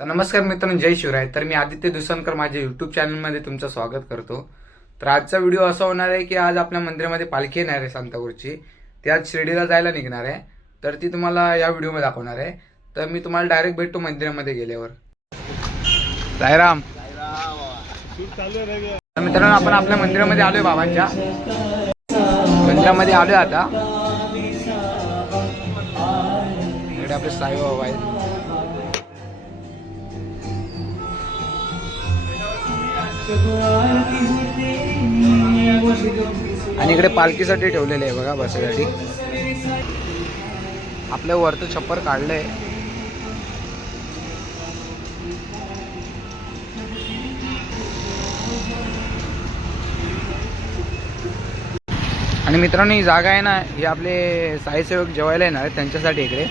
तर नमस्कार मित्रांनो जय शिवराय. तर मी आदित्य दुसनकर माझ्या यूट्यूब चॅनलमध्ये तुमचं स्वागत करतो. तर आजचा व्हिडिओ असा होणार आहे की आज आपल्या मंदिरामध्ये पालखी येणार आहे सांतापूरची ती आज शिर्डीला जायला निघणार आहे. तर ती तुम्हाला या व्हिडिओमध्ये दाखवणार आहे. तर मी तुम्हाला डायरेक्ट भेटतो मंदिरामध्ये गेल्यावर. साईराम. तर मित्रांनो आपण आपल्या मंदिरामध्ये आलोय बाबांच्या. मंदिरामध्ये आलोय आता. इकडे आपले साईबाबा आहेत. आणि इकडे पालखीसाठी ठेवलेले आहे बघा बसायसाठी आपल्या वरचं छप्पर काढलंय. आणि मित्रांनो ही जागा आहे ना ही आपले साईसेवक जेवायला येणार आहेत त्यांच्यासाठी इकडे.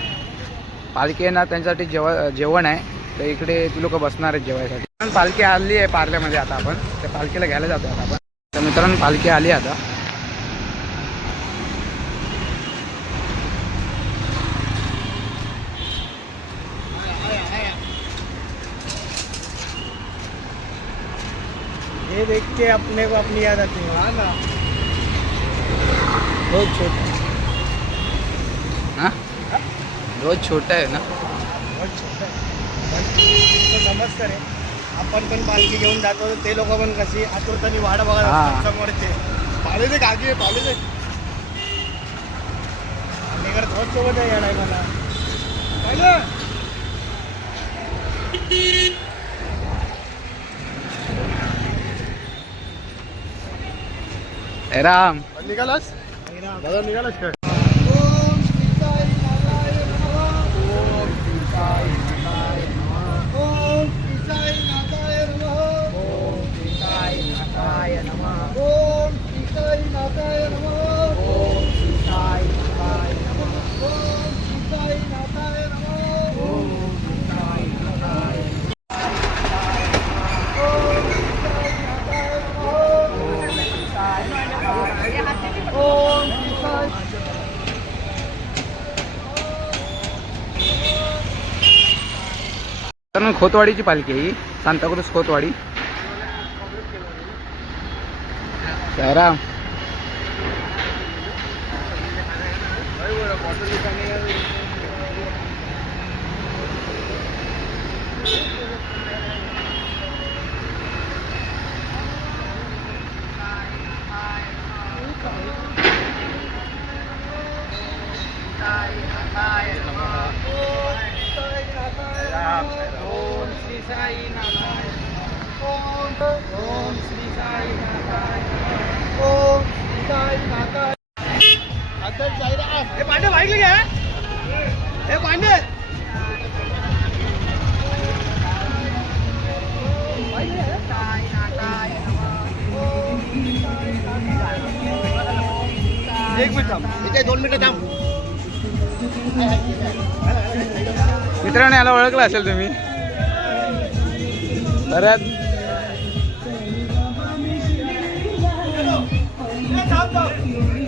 पालखी आहे ना त्यांच्यासाठी जेव जेवण आहे. तर इकडे ती लोक बसणार आहेत जेवायसाठी. पण पालखी आली आहे पार्ल्यामध्ये आता आपण. त्या पालखीला घ्यायला जातो आता आपण. तर मित्रांनो पालखी आली आता. ये देख के अपने को अपनी याद आती है। हाँ ना. बहुत छोटा। हाँ? बहुत छोटा आहे ना. बहुत छोटा आहे. पण तो समज करे आपण पण पालखी घेऊन जातो. ते लोक पण कशी आतुरतानी वाट हा. असतात समोरचे. पाले ते गागी आहे पाले ते सोबत आहे या टायमाला. पाहिलं? ए राम. निघालास? निघालास काय कारण खोतवाडीची पालखी आहे ही. सांताक्रुज खोतवाडी. राम. मित्रांनो याला ओळखलं असेल तुम्ही. परत इथे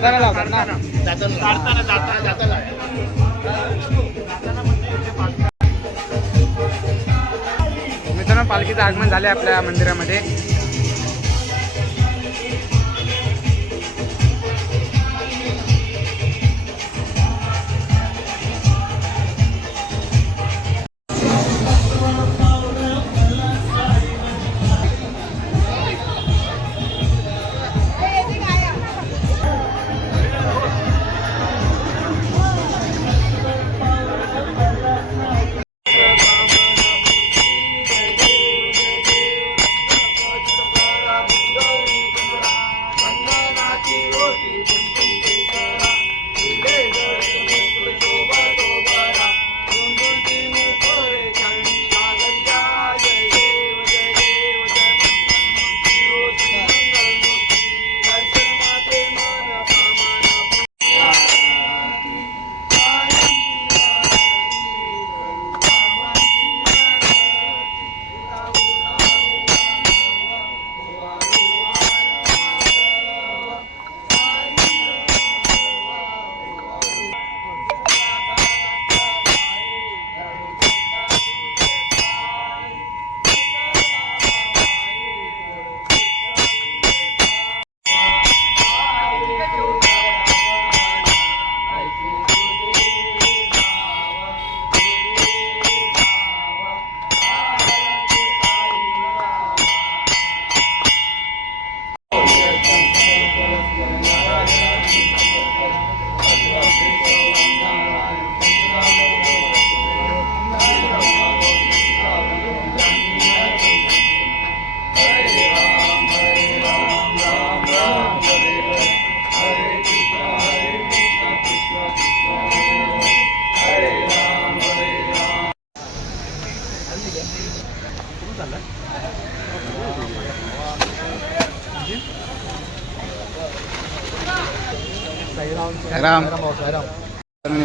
जाताना लावतात ना. जाताना जाताना जाताना. मित्रांनो पालखीचं आगमन झाले आपल्या मंदिरामध्ये.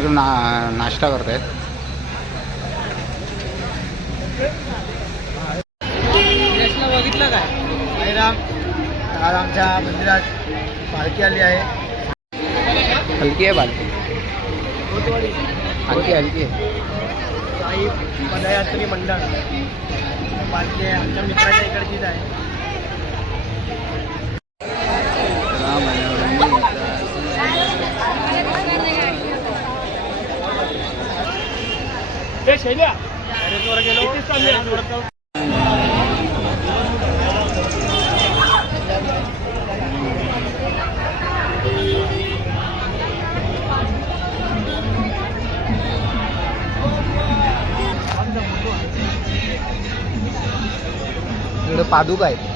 ना नाश्ता करते आहेत बघितलं काय? साईराम आज आमच्या मंदिरात पालखी आली आहे. हलकी आहे पालखी. हलकी हलकी आहे. साई पदयात्री मंडळ. आहे. आमच्या मित्राच्या इकडचीच आहे. ते शैल्या. गेलो. इकडे पादुका आहेत.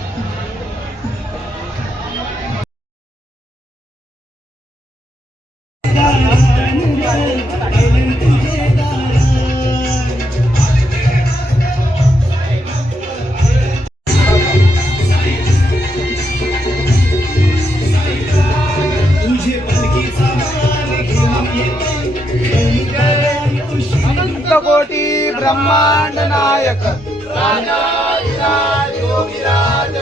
कोटी ब्रह्मांड नायक. मी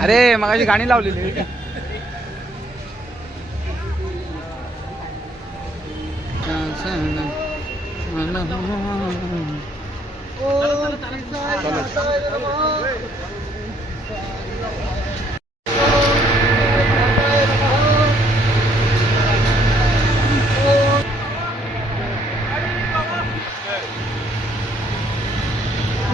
अरे मगाशी गाणी लावलेली.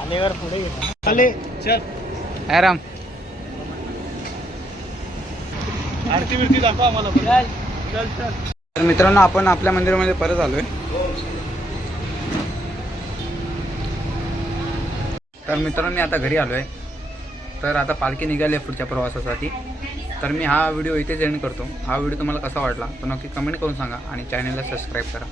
आलेवर पुढे आले चल काय राम आरती बिरती आम्हाला चल चल चल तर मित्रांनो आपण आपल्या मंदिरामध्ये परत आलोय. तर मित्रांनो मी आता घरी आलोय. तर आता पालखी निघाली आहे पुढच्या प्रवासासाठी. तर मी हा व्हिडिओ इथेच एंड करतो. हा व्हिडिओ तुम्हाला कसा वाटला तो नक्की कमेंट करून सांगा आणि चॅनलला सबस्क्राईब करा.